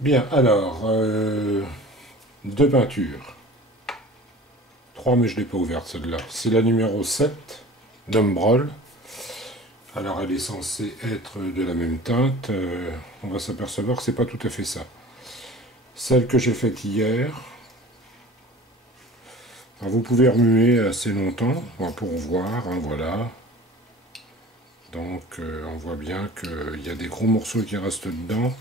Bien, alors, deux peintures. Trois, mais je ne l'ai pas ouverte celle-là. C'est la numéro 7 d'Umbrol. Alors, elle est censée être de la même teinte. On va s'apercevoir que c'est pas tout à fait ça. Celle que j'ai faite hier. Alors, vous pouvez remuer assez longtemps pour voir, hein, voilà. Donc, on voit bien qu'il y a des gros morceaux qui restent dedans.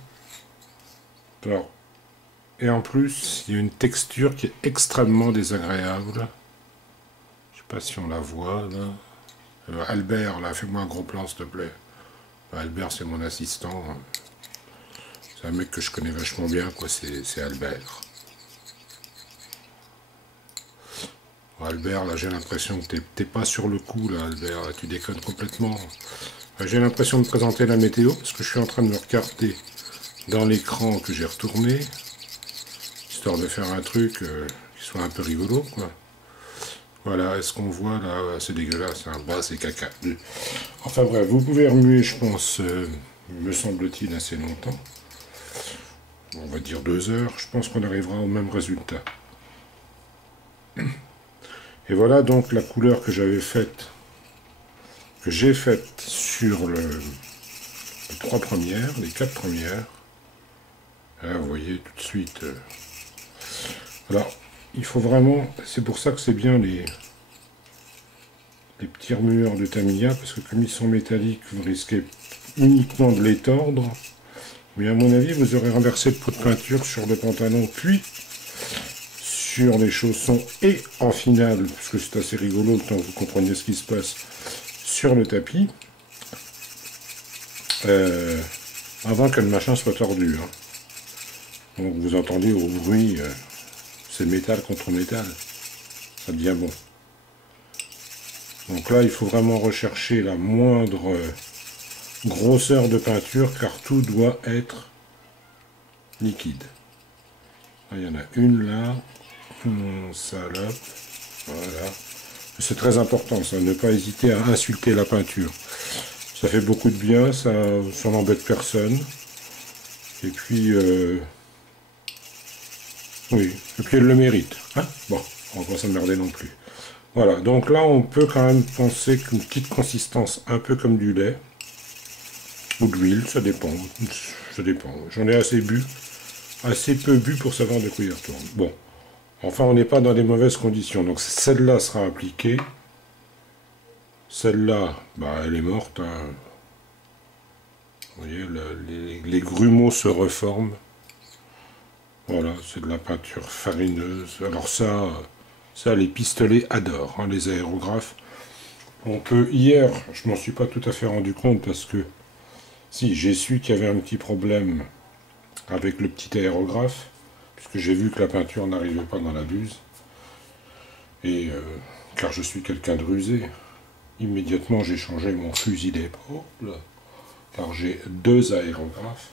Alors, et en plus, il y a une texture qui est extrêmement désagréable. Je sais pas si on la voit, là. Albert, là, fais-moi un gros plan, s'il te plaît. Albert, c'est mon assistant. C'est un mec que je connais vachement bien, quoi. C'est Albert. Albert, là, j'ai l'impression que t'es pas sur le coup, là, Albert. Là, tu déconnes complètement. J'ai l'impression de présenter la météo, parce que je suis en train de me regarder dans l'écran que j'ai retourné, histoire de faire un truc qui soit un peu rigolo, quoi. Voilà, est-ce qu'on voit là? C'est dégueulasse, hein. Bah, c'est caca. Enfin bref, vous pouvez remuer, je pense, me semble-t-il, assez longtemps. On va dire 2 heures, je pense qu'on arrivera au même résultat. Et voilà donc la couleur que j'avais faite, que j'ai faite sur les trois premières, les quatre premières. Là, vous voyez tout de suite. Alors, il faut vraiment, c'est pour ça que c'est bien les petits remueurs de Tamiya, parce que comme ils sont métalliques, vous risquez uniquement de les tordre. Mais à mon avis, vous aurez renversé le pot de peinture sur le pantalon, puis sur les chaussons et en finale, parce que c'est assez rigolo le temps que vous compreniez ce qui se passe sur le tapis, avant que le machin soit tordu. Hein. Donc vous entendez au bruit, c'est métal contre métal. Ça devient bon. Donc là, il faut vraiment rechercher la moindre grosseur de peinture, car tout doit être liquide. Là, il y en a une là. Salope. Voilà. C'est très important, ça, ne pas hésiter à insulter la peinture. Ça fait beaucoup de bien, ça n'embête personne. Et puis, oui, et puis elle le mérite. Hein, bon, on va pas s'emmerder non plus. Voilà, donc là, on peut quand même penser qu'une petite consistance, un peu comme du lait, ou de l'huile, ça dépend. Ça dépend. J'en ai assez peu bu pour savoir de quoi il retourne. Bon. Enfin, on n'est pas dans des mauvaises conditions. Donc celle-là sera appliquée. Celle-là, bah, elle est morte. Hein. Vous voyez, les grumeaux se reforment. Voilà, c'est de la peinture farineuse. Alors ça les pistolets adorent, hein, les aérographes. On peut, hier, je m'en suis pas tout à fait rendu compte parce que, si, j'ai su qu'il y avait un petit problème avec le petit aérographe, puisque j'ai vu que la peinture n'arrivait pas dans la buse. Et car je suis quelqu'un de rusé, immédiatement j'ai changé mon fusil d'épaule, car j'ai 2 aérographes,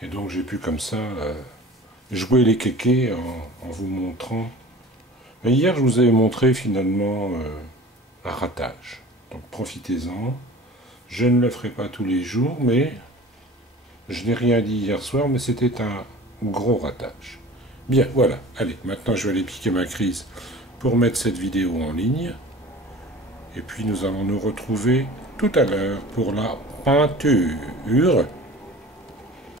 et donc j'ai pu comme ça jouer les kékés en vous montrant. Mais hier je vous avais montré finalement un ratage, donc profitez-en. Je ne le ferai pas tous les jours, mais je n'ai rien dit hier soir, mais c'était un gros ratage. Bien, voilà, allez, maintenant je vais aller piquer ma crise pour mettre cette vidéo en ligne. Et puis nous allons nous retrouver tout à l'heure pour la peinture.